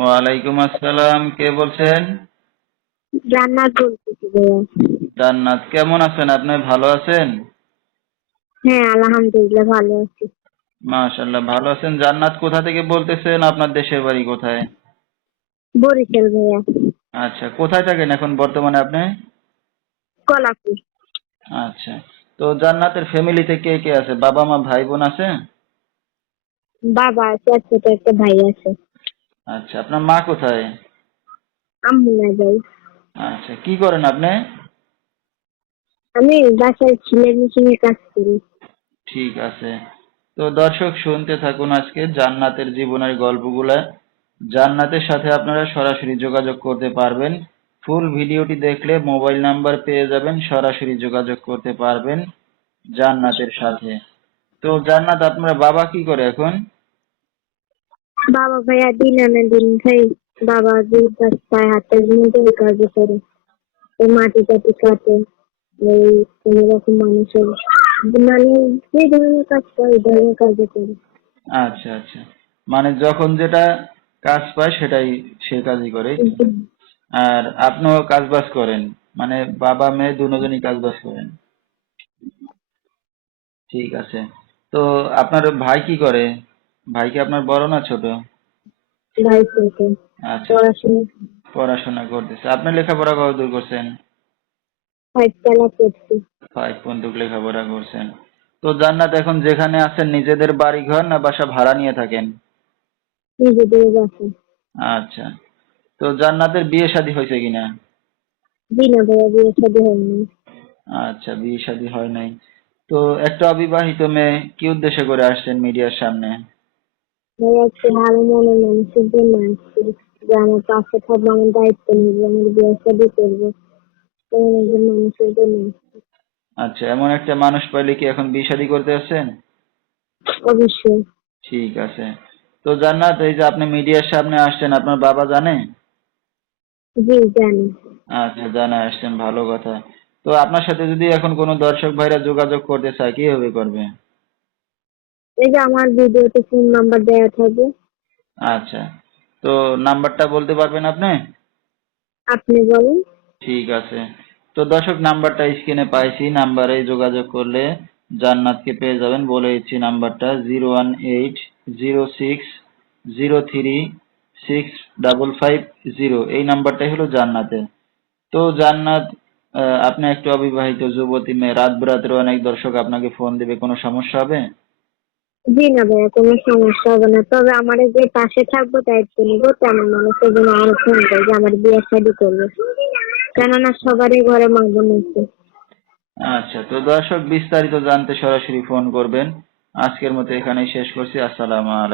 ওয়ালাইকুম আসসালাম কে বলছেন? জান্নাত বলতেছি জান্নাত কেমন আছেন? আপনি ভালো আছেন? হ্যাঁ আলহামদুলিল্লাহ ভালো আছি। মাশাল্লাহ ভালো আছেন? জান্নাত কোথা থেকে বলতেছেন? আপনার দেশের বাড়ি কোথায়? বরিশাল ভাইয়া। আচ্ছা কোথায় থাকেন এখন বর্তমানে আপনি? কলাপুর। আচ্ছা তো জান্নাতের ফ্যামিলিতে কে কে আছে? বাবা মা ভাই বোন আছে? বাবা আছে আর ছোট একটা ভাই আছে। আচ্ছা আপনার মা কোথায়? আম্মু না যাই আচ্ছা কি করেন আপনি? আমি বাসায় ছেলের মেশিনের কাজ করি। ঠিক আছে। তো দর্শক শুনতে থাকুন আজকে জান্নাতের জীবনের গল্পগুলা। জান্নাতের সাথে আপনারা সরাসরি যোগাযোগ করতে পারবেন। ফুল ভিডিওটি দেখলে মোবাইল নাম্বার পেয়ে যাবেন সরাসরি যোগাযোগ করতে পারবেন জান্নাতের সাথে। তো জান্নাত আপনার বাবা কি করে এখন? বাবা ভাইয়া দিন আনে দিন খাই। বাবা দুই রাস্তায় হাতের মধ্যে কাজ করে। এই মাটি টাটি কাটে। এই কোনো রকম মানুষের মানে যে ধরনের কাজ করে, ওই ধরনের কাজ করে। আচ্ছা আচ্ছা। মানে যখন যেটা কাজ পায়, সেটাই সে কাজই করে আর আপনিও কাজ বাজ করেন? মানে বাবা, মেয়ে দুজনই কাজ বাজ করেন? ঠিক আছে। তো আপনার ভাই কি করে? ভাই কি আপনার বড় না ছোট? ভাই ছোট। আচ্ছা। পড়াশোনা। পড়াশোনা করতেছে। আপনি লেখাপড়া কতদূর করছেন? ফাইভ চালা করছি ফাইভ পর্যন্ত লেখাপড়া করছেন। তো জান্নাত এখন যেখানে আছেন নিজেদের বাড়ি ঘর না বাসা ভাড়া নিয়ে থাকেন? নিজেদের বাসা। আচ্ছা। তো জান্নাতের বিয়ে শাদী হয়েছে কিনা? জি না ভাইয়া বিয়ে শাদী হয়নি আচ্ছা বিয়ে শাদী হয় নাই। তো একটা অবিবাহিত মেয়ে কি উদ্দেশ্য করে আসছেন মিডিয়ার সামনে? ভাইয়া একটু ভালো মনের মানুষের জন্য আসছি যে আমার পাশে থাকবে আমার দায়িত্ব নেবে আমার বিয়ে শাদী করব তেমন একজন মানুষের জন্য আসছি আচ্ছা এমন একটা মানুষ পাইলে কি এখন বিয়ে শাদী করতে আসছেন? অবশ্যই। ঠিক আছে। তো জান্নাত এই যে আপনি মিডিয়ার সামনে আসছেন আপনার বাবা জানে? জি জানি। আচ্ছা জানা আসছেন ভালো কথা। তো আপনার সাথে যদি এখন কোনো দর্শক ভাইরা যোগাযোগ করতে চায় কীভাবে করবে? এই যে আমার ভিডিওতে ফোন নাম্বার দেওয়া থাকবে। আচ্ছা। তো নাম্বারটা বলতে পারবেন আপনি? আপনি বলেন। ঠিক আছে। তো দর্শক নাম্বারটা স্ক্রিনে পাইছি। নাম্বারে যোগাযোগ করলে জান্নাতকে পেয়ে যাবেন। বলে দিচ্ছি নাম্বারটা zero one eight zero six zero three six double five zero এই নাম্বারটাই হলো জান্নাতের। তো জান্নাত আপনি একটু অবিবাহিত যুবতী মেয়ে রাত বেরাতের অনেক দর্শক আপনাকে ফোন দিবে। কোনো সমস্যা হবে? জি না ভাইয়া, কোনো সমস্যা হবে না। তবে আমার যে পাশে থাকব, দায়িত্ব নিবো, তেমন মানুষের জন্য আমার ফোন করে যে আমার বিয়ে শাদি করবে। কেননা সবারই ঘরে মা বোন আছে। আচ্ছা তো দর্শক, বিস্তারিত জানতে সরাসরি ফোন করবেন। আজকের মতো এখানেই শেষ করছি। আসসালামু আলাইকুম।